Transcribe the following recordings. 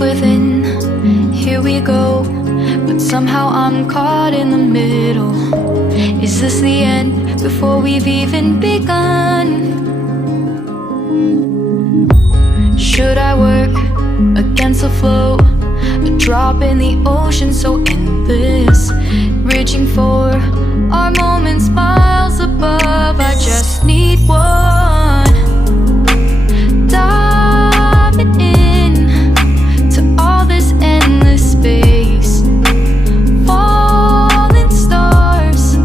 within, here we go. But somehow I'm caught in the middle. Is this the end before we've even begun? Should I work against the flow? A drop in the ocean so endless, reaching for our moments miles above. I just need one. Diving in to all this endless space, falling stars,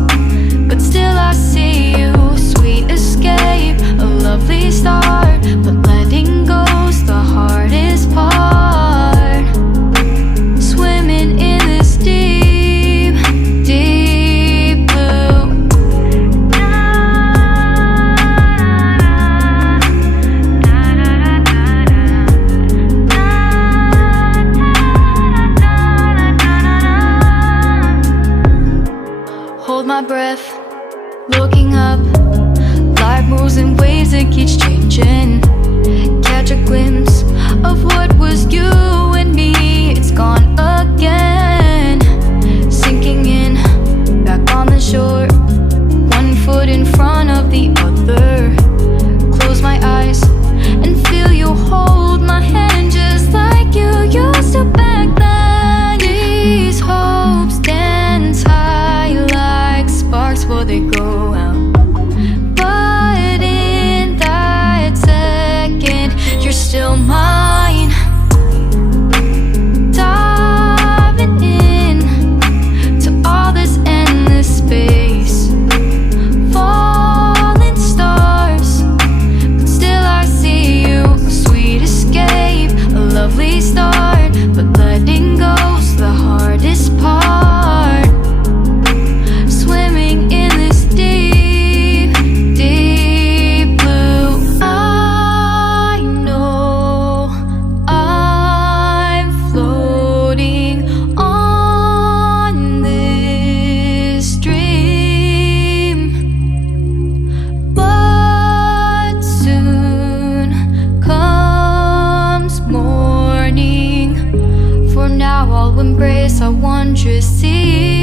but still I see you. Sweet escape, a lovely start, but letting go's the hardest part. Swimming in this deep, deep blue. Hold my breath, looking up. Life moves in waves, it keeps changing. Catch a glimpse of what was you and me. It's gone again, sinking in, back on the shore. One foot in front of the other. Close my eyes and feel you hold my hand just like you used to back then. These hopes dance high like sparks before they go out. But in that second, you're still mine. Diving in to all this endless space, falling stars, but still I see you. Sweet escape, a lovely start, but letting go's the hardest part. Swimming in this deep, deep blue. I know I'm floating on this dream, but soon comes morning. For now I'll embrace our wondrous sea.